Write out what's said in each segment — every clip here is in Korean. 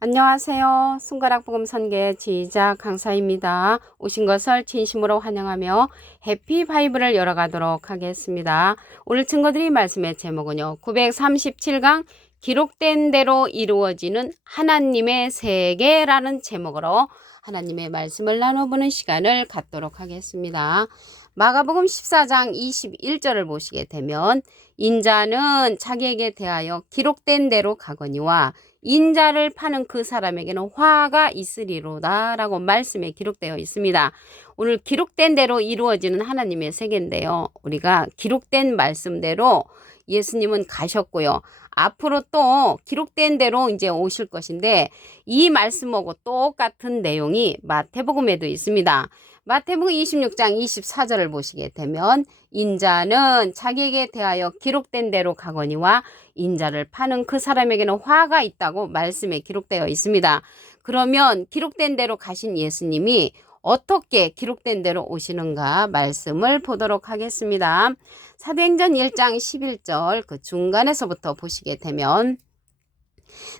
안녕하세요. 손가락 복음 선계 지휘자 강사입니다. 오신 것을 진심으로 환영하며 해피 바이블을 열어가도록 하겠습니다. 오늘 증거드릴 말씀의 제목은요. 937강 기록된 대로 이루어지는 하나님의 세계라는 제목으로 하나님의 말씀을 나눠보는 시간을 갖도록 하겠습니다. 마가복음 14장 21절을 보시게 되면 인자는 자기에게 대하여 기록된 대로 가거니와 인자를 파는 그 사람에게는 화가 있으리로다 라고 말씀에 기록되어 있습니다. 오늘 기록된 대로 이루어지는 하나님의 세계인데요. 우리가 기록된 말씀대로 예수님은 가셨고요. 앞으로 또 기록된 대로 이제 오실 것인데 이 말씀하고 똑같은 내용이 마태복음에도 있습니다. 마태복음 26장 24절을 보시게 되면 인자는 자기에게 대하여 기록된 대로 가거니와 인자를 파는 그 사람에게는 화가 있다고 말씀에 기록되어 있습니다. 그러면 기록된 대로 가신 예수님이 어떻게 기록된 대로 오시는가 말씀을 보도록 하겠습니다. 사도행전 1장 11절 그 중간에서부터 보시게 되면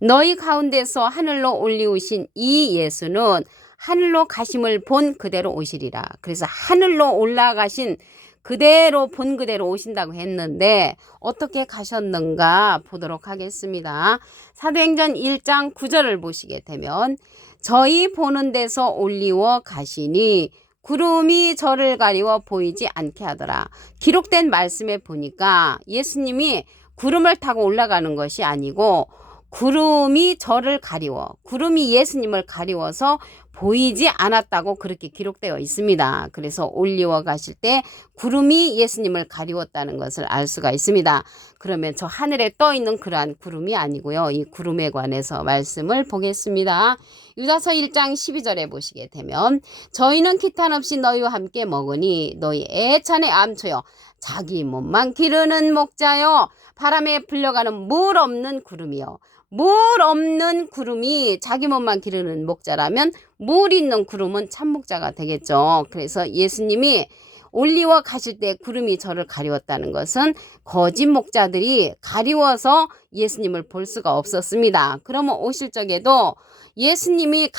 너희 가운데서 하늘로 올리우신 이 예수는 하늘로 가심을 본 그대로 오시리라. 그래서 하늘로 올라가신 그대로 본 그대로 오신다고 했는데 어떻게 가셨는가 보도록 하겠습니다. 사도행전 1장 9절을 보시게 되면 저희 보는 데서 올리워 가시니 구름이 저를 가리워 보이지 않게 하더라. 기록된 말씀에 보니까 예수님이 구름을 타고 올라가는 것이 아니고 구름이 저를 가리워, 구름이 예수님을 가리워서 보이지 않았다고 그렇게 기록되어 있습니다. 그래서 올리워 가실 때 구름이 예수님을 가리웠다는 것을 알 수가 있습니다. 그러면 저 하늘에 떠 있는 그러한 구름이 아니고요. 이 구름에 관해서 말씀을 보겠습니다. 유다서 1장 12절에 보시게 되면 저희는 기탄 없이 너희와 함께 먹으니 너희 애찬의 암초여 자기 몸만 기르는 목자여 바람에 불려가는 물 없는 구름이요. 물 없는 구름이 자기 몸만 기르는 목자라면 물 있는 구름은 참목자가 되겠죠. 그래서 예수님이 올리워 가실 때 구름이 저를 가리웠다는 것은 거짓 목자들이 가리워서 예수님을 볼 수가 없었습니다. 그러면 오실 적에도 예수님을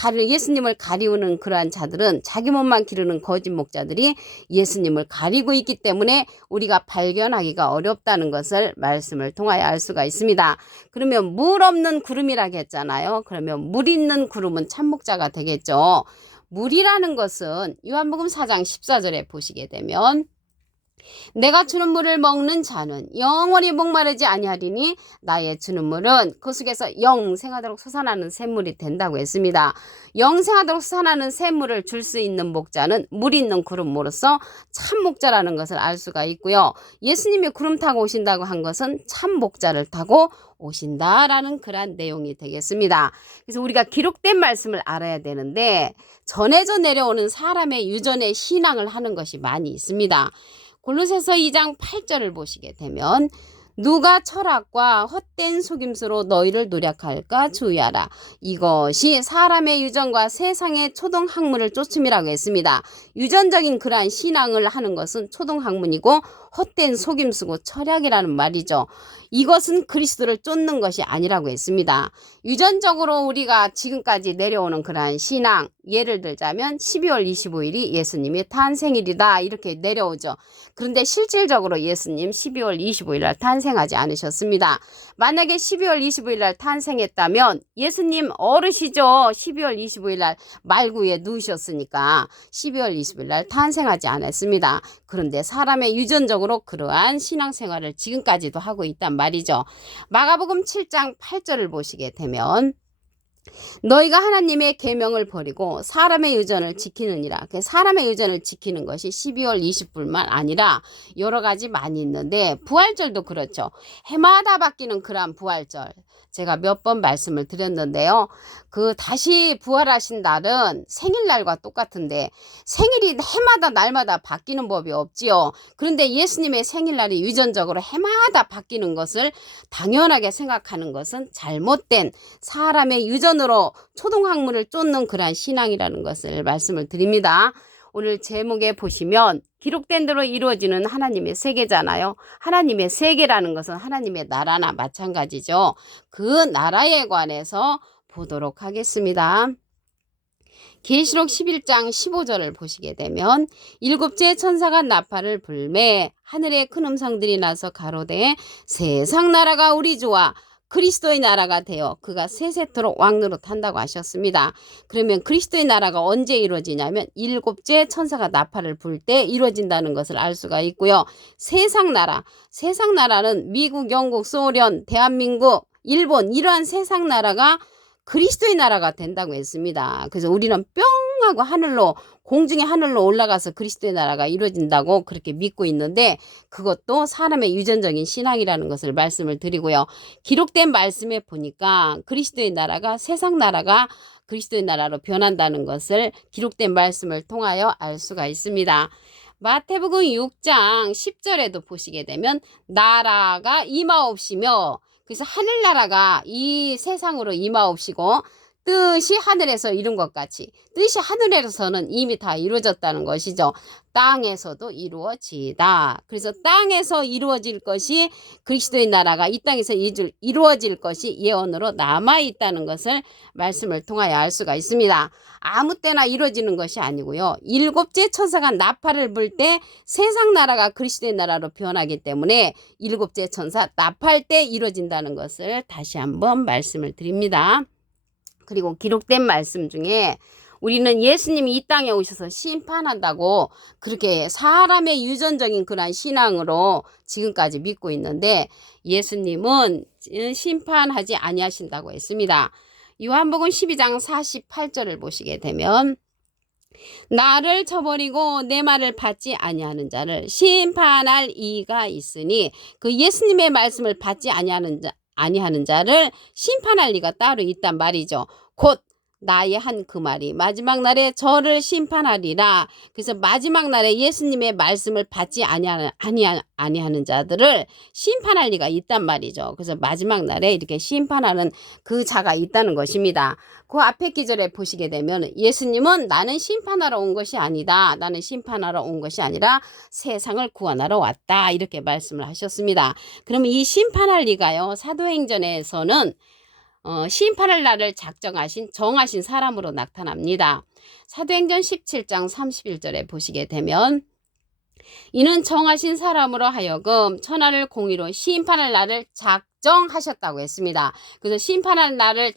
가리우는 그러한 자들은 자기 몸만 기르는 거짓 목자들이 예수님을 가리고 있기 때문에 우리가 발견하기가 어렵다는 것을 말씀을 통하여 알 수가 있습니다. 그러면 물 없는 구름이라고 했잖아요. 그러면 물 있는 구름은 참목자가 되겠죠. 물이라는 것은 요한복음 4장 14절에 보시게 되면 내가 주는 물을 먹는 자는 영원히 목마르지 아니하리니 나의 주는 물은 그 속에서 영생하도록 솟아나는 샘물이 된다고 했습니다. 영생하도록 솟아나는 샘물을 줄 수 있는 목자는 물 있는 구름으로서 참 목자라는 것을 알 수가 있고요. 예수님이 구름 타고 오신다고 한 것은 참 목자를 타고 오신다라는 그런 내용이 되겠습니다. 그래서 우리가 기록된 말씀을 알아야 되는데 전해져 내려오는 사람의 유전의 신앙을 하는 것이 많이 있습니다. 골로새서 2장 8절을 보시게 되면 누가 철학과 헛된 속임수로 너희를 노력할까 주의하라. 이것이 사람의 유전과 세상의 초등학문을 쫓음이라고 했습니다. 유전적인 그러한 신앙을 하는 것은 초등학문이고 헛된 속임수고 철학이라는 말이죠. 이것은 그리스도를 쫓는 것이 아니라고 했습니다. 유전적으로 우리가 지금까지 내려오는 그러한 신앙, 예를 들자면 12월 25일이 예수님의 탄생일이다 이렇게 내려오죠. 그런데 실질적으로 예수님 12월 25일 날 탄생하지 않으셨습니다. 만약에 12월 25일 날 탄생했다면 예수님 어르시죠. 12월 25일 날 말구에 누우셨으니까 12월 20일 날 탄생하지 않았습니다. 그런데 사람의 유전적으로 그러한 신앙생활을 지금까지도 하고 있단 말이죠. 마가복음 7장 8절을 보시게 되면 너희가 하나님의 계명을 버리고 사람의 유전을 지키느니라. 사람의 유전을 지키는 것이 12월 20불만 아니라 여러 가지 많이 있는데 부활절도 그렇죠. 해마다 바뀌는 그러한 부활절. 제가 몇 번 말씀을 드렸는데요. 그 다시 부활하신 날은 생일날과 똑같은데 생일이 해마다 날마다 바뀌는 법이 없지요. 그런데 예수님의 생일날이 유전적으로 해마다 바뀌는 것을 당연하게 생각하는 것은 잘못된 사람의 유전으로 초등학문을 쫓는 그러한 신앙이라는 것을 말씀을 드립니다. 오늘 제목에 보시면 기록된 대로 이루어지는 하나님의 세계잖아요. 하나님의 세계라는 것은 하나님의 나라나 마찬가지죠. 그 나라에 관해서 보도록 하겠습니다. 계시록 11장 15절을 보시게 되면 일곱째 천사가 나팔을 불매 하늘에 큰 음성들이 나서 가로되 세상 나라가 우리 주와 그리스도의 나라가 되어 그가 세세토록 왕노릇 한다고 하셨습니다. 그러면 그리스도의 나라가 언제 이루어지냐면 일곱째 천사가 나팔을 불 때 이루어진다는 것을 알 수가 있고요. 세상 나라는 미국, 영국, 소련, 대한민국, 일본 이러한 세상 나라가 그리스도의 나라가 된다고 했습니다. 그래서 우리는 뿅 하고 공중의 하늘로 올라가서 그리스도의 나라가 이루어진다고 그렇게 믿고 있는데 그것도 사람의 유전적인 신앙이라는 것을 말씀을 드리고요. 기록된 말씀에 보니까 그리스도의 나라가 세상 나라가 그리스도의 나라로 변한다는 것을 기록된 말씀을 통하여 알 수가 있습니다. 마태복음 6장 10절에도 보시게 되면 나라가 임하옵시며 그래서 하늘나라가 이 세상으로 임하옵시고 뜻이 하늘에서 이룬 것 같이 뜻이 하늘에서는 이미 다 이루어졌다는 것이죠. 땅에서도 이루어지다. 그래서 땅에서 이루어질 것이 그리스도의 나라가 이 땅에서 이루어질 것이 예언으로 남아있다는 것을 말씀을 통하여 알 수가 있습니다. 아무 때나 이루어지는 것이 아니고요. 일곱째 천사가 나팔을 불 때 세상 나라가 그리스도의 나라로 변하기 때문에 일곱째 천사 나팔 때 이루어진다는 것을 다시 한번 말씀을 드립니다. 그리고 기록된 말씀 중에 우리는 예수님이 이 땅에 오셔서 심판한다고 그렇게 사람의 유전적인 그런 신앙으로 지금까지 믿고 있는데 예수님은 심판하지 아니하신다고 했습니다. 요한복음 12장 48절을 보시게 되면 나를 저버리고 내 말을 받지 아니하는 자를 심판할 이가 있으니 그 예수님의 말씀을 받지 아니하는 자를 심판할 리가 따로 있단 말이죠. 곧 나의 한 그 말이 마지막 날에 저를 심판하리라. 그래서 마지막 날에 예수님의 말씀을 받지 아니하는 자들을 심판할 리가 있단 말이죠. 그래서 마지막 날에 이렇게 심판하는 그 자가 있다는 것입니다. 그 앞에 기절에 보시게 되면 예수님은 나는 심판하러 온 것이 아니다. 나는 심판하러 온 것이 아니라 세상을 구원하러 왔다. 이렇게 말씀을 하셨습니다. 그러면 이 심판할 리가요. 사도행전에서는 심판할 날을 정하신 사람으로 나타납니다. 사도행전 17장 31절에 보시게 되면 이는 정하신 사람으로 하여금 천하를 공의로 심판할 날을 작정하셨다고 했습니다. 그래서 심판할 날을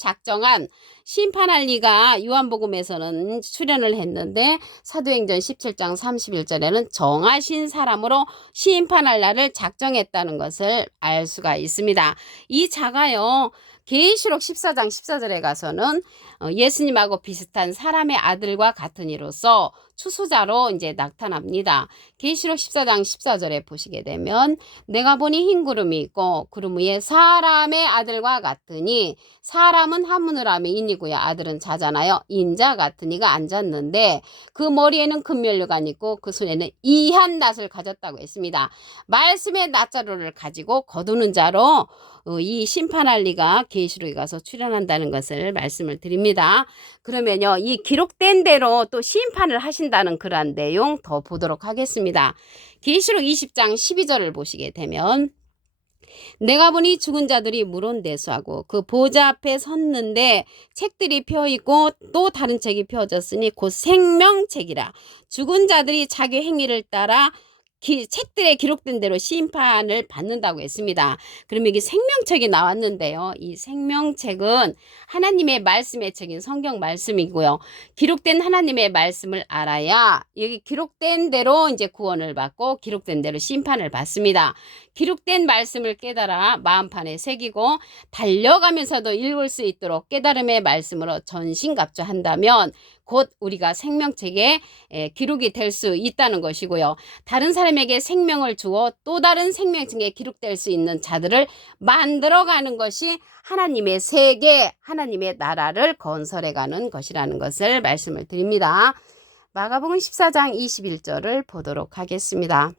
심판할 리가 요한복음에서는 출연을 했는데 사도행전 17장 31절에는 정하신 사람으로 심판할 날을 작정했다는 것을 알 수가 있습니다. 이 자가요. 계시록 14장 14절에 가서는 예수님하고 비슷한 사람의 아들과 같은 이로서 추수자로 이제 나타납니다. 계시록 14장 14절에 보시게 되면 내가 보니 흰 구름이 있고 구름 위에 사람의 아들과 같으니 사람은 하늘함이 인이고요. 아들은 자잖아요. 인자 같은 이가 앉았는데 그 머리에는 금면류관이 있고 그 손에는 이한 낫을 가졌다고 했습니다. 말씀의 낫자루를 가지고 거두는 자로 이 심판할 리가 계시록에 가서 출연한다는 것을 말씀을 드립니다. 그러면요, 이 기록된 대로 또 심판을 하신다는 그러한 내용 더 보도록 하겠습니다. 계시록 20장 12절을 보시게 되면 내가 보니 죽은 자들이 물온대수하고 그 보좌 앞에 섰는데 책들이 펴있고 또 다른 책이 펴졌으니 곧 생명책이라. 죽은 자들이 자기 행위를 따라 책들에 기록된 대로 심판을 받는다고 했습니다. 그러면 이게 생명책이 나왔는데요. 이 생명책은 하나님의 말씀의 책인 성경 말씀이고요. 기록된 하나님의 말씀을 알아야 여기 기록된 대로 이제 구원을 받고 기록된 대로 심판을 받습니다. 기록된 말씀을 깨달아 마음판에 새기고 달려가면서도 읽을 수 있도록 깨달음의 말씀으로 전신갑주한다면 곧 우리가 생명책에 기록이 될 수 있다는 것이고요. 다른 사람에게 생명을 주어 또 다른 생명책에 기록될 수 있는 자들을 만들어가는 것이 하나님의 세계, 하나님의 나라를 건설해가는 것이라는 것을 말씀을 드립니다. 마가복음 14장 21절을 보도록 하겠습니다.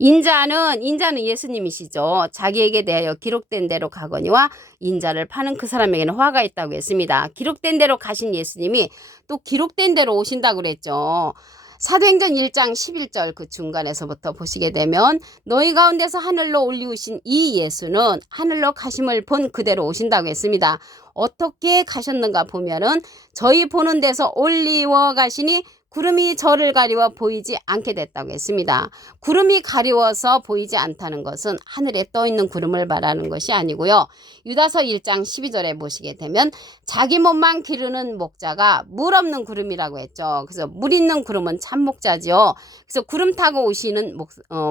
인자는 예수님이시죠. 자기에게 대하여 기록된 대로 가거니와 인자를 파는 그 사람에게는 화가 있다고 했습니다. 기록된 대로 가신 예수님이 또 기록된 대로 오신다고 그랬죠. 사도행전 1장 11절 그 중간에서부터 보시게 되면 너희 가운데서 하늘로 올리우신 이 예수는 하늘로 가심을 본 그대로 오신다고 했습니다. 어떻게 가셨는가 보면은 저희 보는 데서 올리워 가시니 구름이 저를 가리워 보이지 않게 됐다고 했습니다. 구름이 가리워서 보이지 않다는 것은 하늘에 떠 있는 구름을 말하는 것이 아니고요. 유다서 1장 12절에 보시게 되면 자기 몸만 기르는 목자가 물 없는 구름이라고 했죠. 그래서 물 있는 구름은 참 목자지요. 그래서 구름 타고 오시는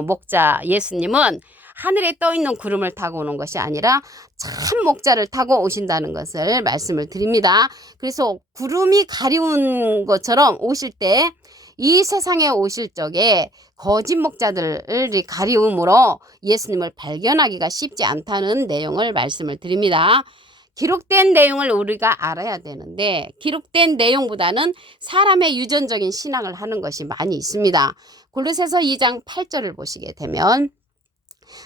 목자 예수님은 하늘에 떠 있는 구름을 타고 오는 것이 아니라 참 목자를 타고 오신다는 것을 말씀을 드립니다. 그래서 구름이 가리운 것처럼 오실 때 이 세상에 오실 적에 거짓 목자들을 가리움으로 예수님을 발견하기가 쉽지 않다는 내용을 말씀을 드립니다. 기록된 내용을 우리가 알아야 되는데 기록된 내용보다는 사람의 유전적인 신앙을 하는 것이 많이 있습니다. 골로새서 2장 8절을 보시게 되면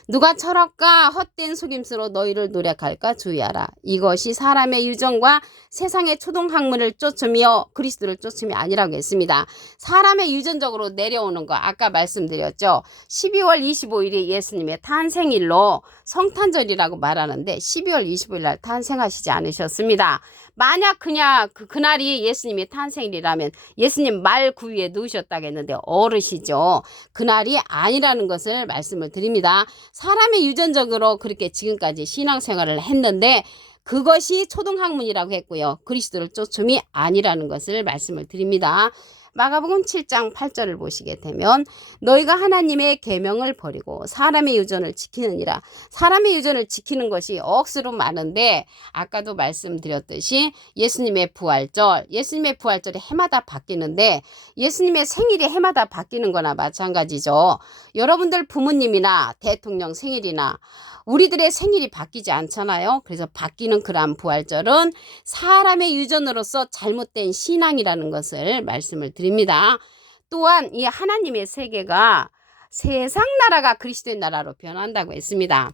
누가 철학과 헛된 속임수로 너희를 노력할까 주의하라. 이것이 사람의 유전과 세상의 초동학문을 쫓으며 그리스도를 쫓음이 아니라고 했습니다. 사람의 유전적으로 내려오는 거 아까 말씀드렸죠. 12월 25일이 예수님의 탄생일로 성탄절이라고 말하는데 12월 25일 날 탄생하시지 않으셨습니다. 만약 그냥 그날이 예수님의 탄생일이라면 예수님 말 구유에 누우셨다겠는데 어르시죠. 그날이 아니라는 것을 말씀을 드립니다. 사람의 유전적으로 그렇게 지금까지 신앙생활을 했는데 그것이 초등학문이라고 했고요. 그리스도를 쫓음이 아니라는 것을 말씀을 드립니다. 마가복음 7장 8절을 보시게 되면 너희가 하나님의 계명을 버리고 사람의 유전을 지키느니라. 사람의 유전을 지키는 것이 억수로 많은데 아까도 말씀드렸듯이 예수님의 부활절이 해마다 바뀌는데 예수님의 생일이 해마다 바뀌는 거나 마찬가지죠. 여러분들 부모님이나 대통령 생일이나 우리들의 생일이 바뀌지 않잖아요. 그래서 바뀌는 그러한 부활절은 사람의 유전으로서 잘못된 신앙이라는 것을 말씀을 드립니다. 또한 이 하나님의 세계가 세상 나라가 그리스도의 나라로 변한다고 했습니다.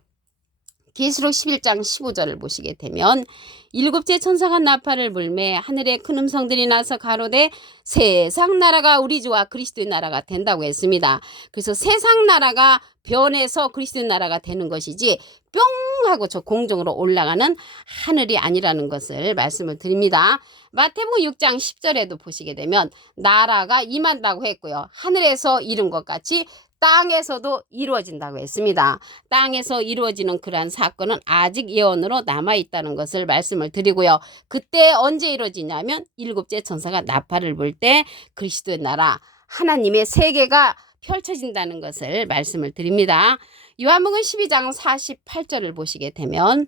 계시록 11장 15절을 보시게 되면 일곱째 천사가 나팔을 불매 하늘에 큰 음성들이 나서 가로되 세상 나라가 우리 주와 그리스도의 나라가 된다고 했습니다. 그래서 세상 나라가 변해서 그리스도의 나라가 되는 것이지 뿅 하고 저 공중으로 올라가는 하늘이 아니라는 것을 말씀을 드립니다. 마태복음 6장 10절에도 보시게 되면 나라가 임한다고 했고요. 하늘에서 이룬 것 같이 땅에서도 이루어진다고 했습니다. 땅에서 이루어지는 그러한 사건은 아직 예언으로 남아있다는 것을 말씀을 드리고요. 그때 언제 이루어지냐면 일곱째 천사가 나팔을 불 때 그리스도의 나라 하나님의 세계가 펼쳐진다는 것을 말씀을 드립니다. 요한복음 12장 48절을 보시게 되면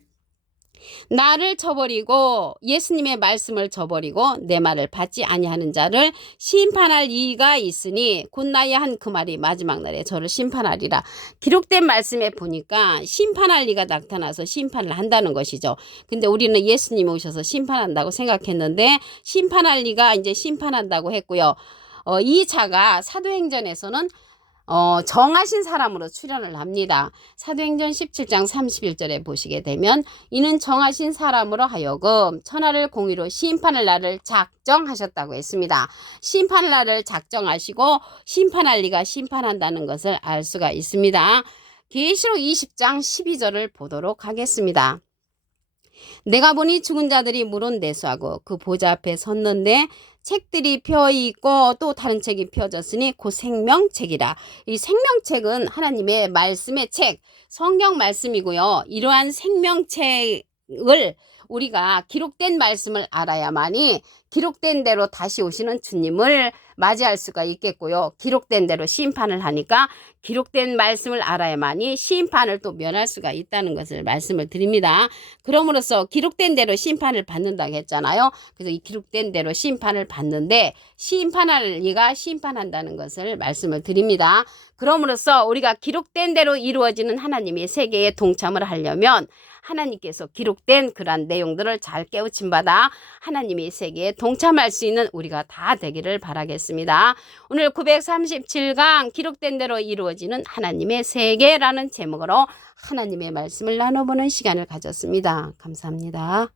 나를 저버리고 예수님의 말씀을 저버리고 내 말을 받지 아니하는 자를 심판할 이가 있으니 곧 나의 한 그 말이 마지막 날에 저를 심판하리라. 기록된 말씀에 보니까 심판할 이가 나타나서 심판을 한다는 것이죠. 근데 우리는 예수님이 오셔서 심판한다고 생각했는데 심판할 이가 이제 심판한다고 했고요. 이 자가 사도행전에서는 정하신 사람으로 출현을 합니다. 사도행전 17장 31절에 보시게 되면 이는 정하신 사람으로 하여금 천하를 공의로 심판할 날을 작정하셨다고 했습니다. 심판할 날을 작정하시고 심판할 리가 심판한다는 것을 알 수가 있습니다. 계시록 20장 12절을 보도록 하겠습니다. 내가 보니 죽은 자들이 물은 내수하고 그 보좌 앞에 섰는데 책들이 펴 있고 또 다른 책이 펴졌으니 곧 생명책이라. 이 생명책은 하나님의 말씀의 책, 성경 말씀이고요. 이러한 생명책을 우리가 기록된 말씀을 알아야만이 기록된 대로 다시 오시는 주님을 맞이할 수가 있겠고요. 기록된 대로 심판을 하니까 기록된 말씀을 알아야만이 심판을 또 면할 수가 있다는 것을 말씀을 드립니다. 그럼으로써 기록된 대로 심판을 받는다고 했잖아요. 그래서 이 기록된 대로 심판을 받는데 심판할 이가 심판한다는 것을 말씀을 드립니다. 그럼으로써 우리가 기록된 대로 이루어지는 하나님의 세계에 동참을 하려면 하나님께서 기록된 그러한 내용들을 잘 깨우침 받아 하나님의 세계에 동참할 수 있는 우리가 다 되기를 바라겠습니다. 오늘 937강 기록된 대로 이루어지는 하나님의 세계라는 제목으로 하나님의 말씀을 나눠보는 시간을 가졌습니다. 감사합니다.